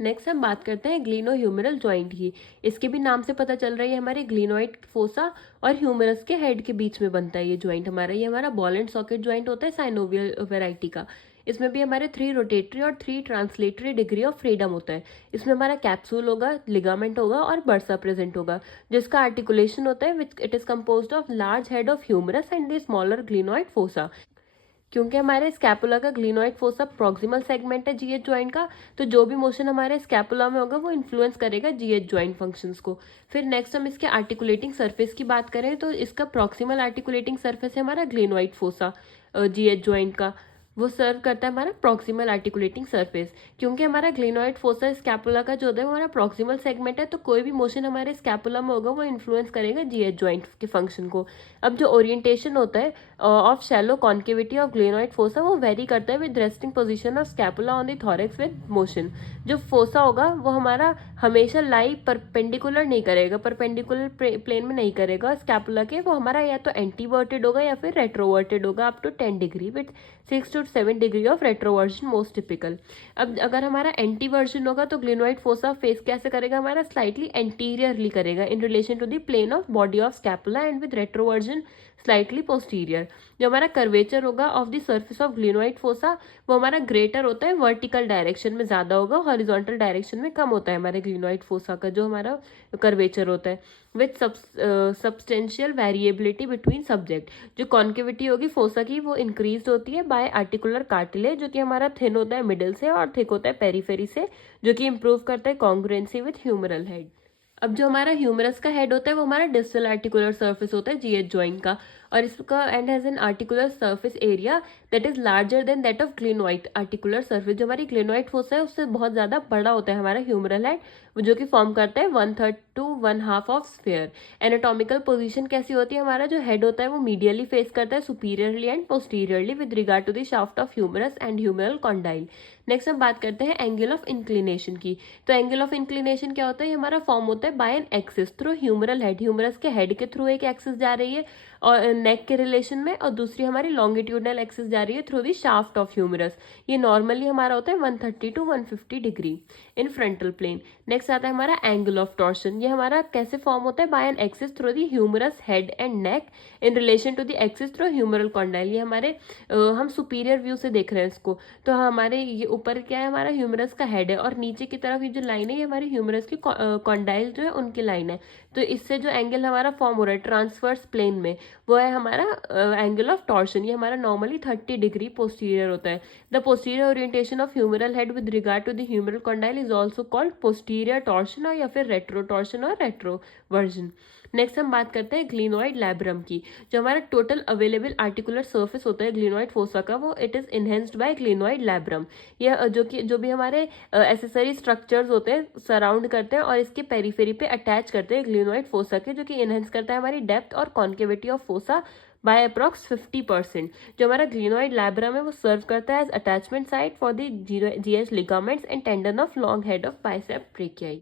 Next हम बात करते हैं ग्लिनोह्यूमेरल जॉइंट की। इसके भी नाम से पता चल रहा है ये हमारे ग्लिनोइड फोसा और ह्यूमरस के हेड के बीच में बनता है ये जॉइंट हमारा। ये हमारा बॉल एंड सॉकेट जॉइंट होता है साइनोवियल वैरायटी का। इसमें भी हमारे 3 रोटेटरी और 3 ट्रांसलेटरी डिग्री ऑफ फ्रीडम होता है। इसमें हमारा कैप्सूल होगा, लिगामेंट होगा और बर्सा प्रेजेंट होगा, जिसका आर्टिकुलेशन होता है which it is composed of large head of humerus and the smaller glenoid fossa. क्योंकि हमारे स्कैपुला का ग्लिनोइड फोसा प्रॉक्सिमल सेगमेंट है जीएच ज्वाइंट का, तो जो भी मोशन हमारे स्कैपुला में होगा वो इन्फ्लुएंस करेगा जीएच ज्वाइंट फंक्शंस को। फिर नेक्स्ट हम इसके आर्टिकुलेटिंग सरफेस की बात करें तो इसका प्रॉक्सिमल आर्टिकुलेटिंग सरफेस है हमारा ग्लिनोइड फोसा जीएच ज्वाइंट का। वो सर्व करता है हमारा प्रॉक्सिमल आर्टिकुलेटिंग सरफेस। क्योंकि हमारा ग्लिनोइड फोसा स्कैपुला का जो होता है वो हमारा प्रॉक्सिमल सेगमेंट है, तो कोई भी मोशन हमारे स्कैपुला में होगा वो इन्फ्लुएंस करेगा जीएच ज्वाइंट के फंक्शन को। अब जो ओरिएंटेशन होता है of shallow concavity of glenoid fossa वो वेरी करता है with resting position of scapula on the thorax with motion. जो फोसा होगा वो हमारा हमेशा लाई परपेंडिकुलर नहीं करेगा, परपेंडिकुलर प्लेन में नहीं करेगा स्कैपुला के। वो हमारा या तो एंटीवर्टेड होगा या फिर रेट्रोवर्टेड होगा up to 10 degree with 6 to 7 degree of retroversion most typical. अब अगर हमारा एंटीवर्जन होगा तो ग्लिनोइड फोसा फेस कैसे करेगा, हमारा स्लाइटली एंटीरियरली करेगा in relation to the plane of body of scapula and with retroversion slightly posterior. जो हमारा कर्वेचर होगा of the surface of glenoid fossa वो हमारा ग्रेटर होता है, वर्टिकल डायरेक्शन में ज्यादा होगा, हॉरिजॉन्टल डायरेक्शन में कम होता है हमारे ग्लिनोइड फोसा का जो हमारा कर्वेचर होता है। With substantial variability between subject. जो कॉन्केविटी होगी फोसा की वो इंक्रीज होती है बाय आर्टिकुलर कार्टिलेज, जो कि हमारा थिन होता है मिडिल से और थिक होता है पेरीफेरी से, जो कि इंप्रूव करता है कॉन्ग्रुएंसी विथ ह्यूमरल हेड। अब जो हमारा ह्यूमरस का हेड होता है वो हमारा डिस्टल आर्टिकुलर सर्फेस होता है जीएच ज्वाइंट का, और इसका and has an articular surface area that is larger than that of glenoid articular surface. जो हमारी ग्लिनोइड फोसा है उससे बहुत ज्यादा बड़ा होता है हमारा ह्यूमरल हेड, जो कि फॉर्म करता है 1/3 to 1/2 of sphere. Anatomical position कैसी होती है, हमारा जो हेड होता है वो मीडियली फेस करता है superiorly and posteriorly with regard to the shaft of humerus and humeral condyle. Next हम बात करते हैं एंगल ऑफ इंक्लिनेशन की। तो एंगल ऑफ इंक्लिनेशन क्या होता है, हमारा फॉर्म होता है by an axis through humeral head. Humerus के हेड के थ्रू एक एक्सिस जा रही है और नेक के रिलेशन में, और दूसरी हमारी लॉन्गिट्यूडनल एक्सिस जा रही है through the shaft of humerus. ये नॉर्मली हमारा होता है 130 to 150 degree in frontal plane. Next आता है हमारा एंगल ऑफ टॉर्शन। ये हमारा कैसे फॉर्म होता है, by an axis through the humerus head and neck in relation to the axis through humeral condyle. ये हमारे हम सुपीरियर व्यू से देख रहे हैं इसको, तो हमारे ये ऊपर क्या है, हमारा ह्यूमरस का हेड है, और नीचे की तरफ ये जो लाइन है ये हमारी ह्यूमरस की कॉन्डाइल जो है उनकी लाइन है। तो इससे जो एंगल हमारा फॉर्म हो रहा है ट्रांसवर्स प्लेन में वो है हमारा एंगल ऑफ टॉर्शन। ये हमारा नॉर्मली 30 डिग्री पोस्टीरियर होता है। The posterior orientation of humeral head with regard to the humeral condyle is also called posterior torsion और या फिर रेट्रो टॉर्शन और रेट्रोवर्जन। नेक्स्ट हम बात करते हैं ग्लिनोइड लैब्रम की। जो हमारा टोटल अवेलेबल आर्टिकुलर सर्फेस होता है ग्लिनोइड फोसा का वो it is enhanced by glenoid labrum. यह जो भी हमारे एसेसरी स्ट्रक्चर्स होते हैं सराउंड करते हैं और इसके पेरीफेरी पे अटैच करते हैं ग्लिनोइड फोसा के, जो कि इनहेंस करता है हमारी डेप्थ और concavity of fossa by approx 50%। जो हमारा ग्लिनोइड लैब्रम है वो सर्व करता है as attachment site for the GH ligaments and tendon of long head of bicep brachii.